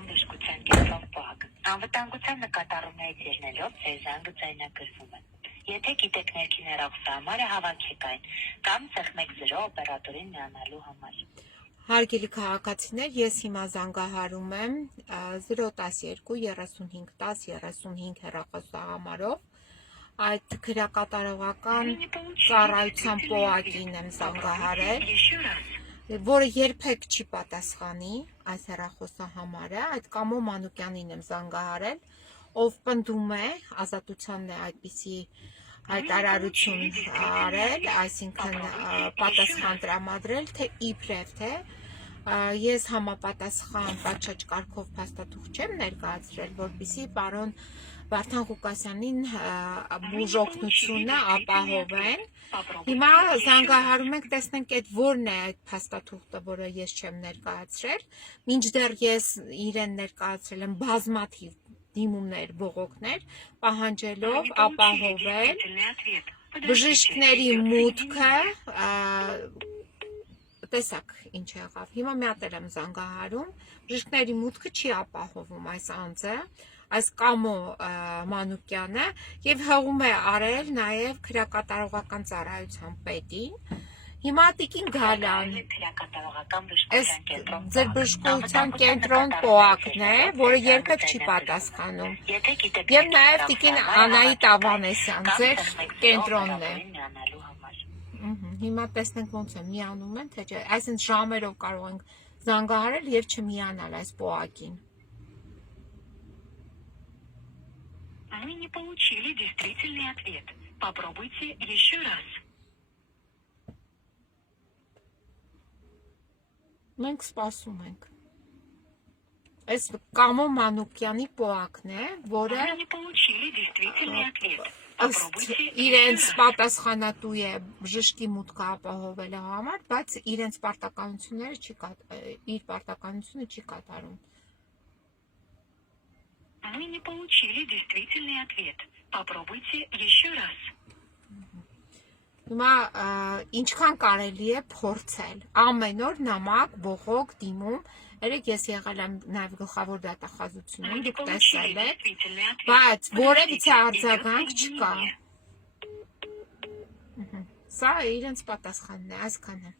կատարողական բժշկության կենտրոն ՊՕԱԿ։ Անվտանգության նկատառումներից ելնելով ձեր զանգը ձայնագրվում է։ Եթե գիտեք ներքին հեռախոսահամարը, հավաքեք այն կամ 010 օպերատորին միանալու համար։ Հարգելի քաղաքացիներ, ես հիմա զանգահարում եմ 012 35 10 35 հեռախոսահամարով այդ քրեակատարողական ծառայության ՊՕԱԿ-ին եմ զանգահարել, որը երբեք չի պատասխանի այս հեռախոսահամարը, այդ Կամո Մանուկյանին եմ զանգահարել, ով պնդում է, Ազատությանն է այդպիսի հայտարարություն արել, այսինքն պատասխան տրամադրել, թե իբրև թե ես համապատասխան պատշաճ կարգով փաստաթուղթ չեմ ներկայացրել, որպեսզի պարոն Վարդան Ղուկասյանին բուժօգնությունը ապահովեն։ Հիմա զանգահարում ենք, տեսնենք այդ որն է այդ փաստաթուղթը, որը ես չեմ ներկայացրել, մինչդեռ ես իրեն ներկայացրել եմ բազմաթիվ դիմումներ, բողոքներ, պահանջելով ապահովել բժիշկների մուտքը, տեսակ ինչ եղավ, հիմա մի հատ եմ զանգահարում, բժիշկների մուտքը չի ապահովում այս անձը, այս Կամո Մանուկյանը եւ հղում է արել նաեւ քրեակատարողական ծառայության պետին։ Հիմա տիկին Գալան, այս ձեր բժշկության կենտրոն ՊՕԱԿ-ն է, որը երբեք չի պատասխանում։ Եվ նաեւ տիկին Անահիտ Ավանեսյան, ձեր կենտրոնն է։ Հիմա տեսնենք ոնց է, միանում են, թե չէ, այսինքն ժամերով կարող ենք զանգահարել եւ չմիանալ այս ՊՕԱԿ-ին։ Мы не получили действительный ответ. Попробуйте еще раз. Մենք սպասում ենք։ Այս Կամո Մանուկյանի ՊՕԱԿ-ն է, որը իրենց պատասխանատու է բժշկի մուտքը ապահովելու համար, բայց իրենց պարտականությունները իր պարտականությունը չի կատարում։ Мы не получили действительный ответ. Попробуйте еще раз. Հիմա ինչքան կարելի է փորձել, ամեն օր նամակ, բողոք, դիմում, երեք ես եղել եմ նաև գլխավոր դատախազությունում, դուք տեսել եք, բայց որևիցե արձագանք չկա։ Սա իրենց պատասխանն է, այսքանը։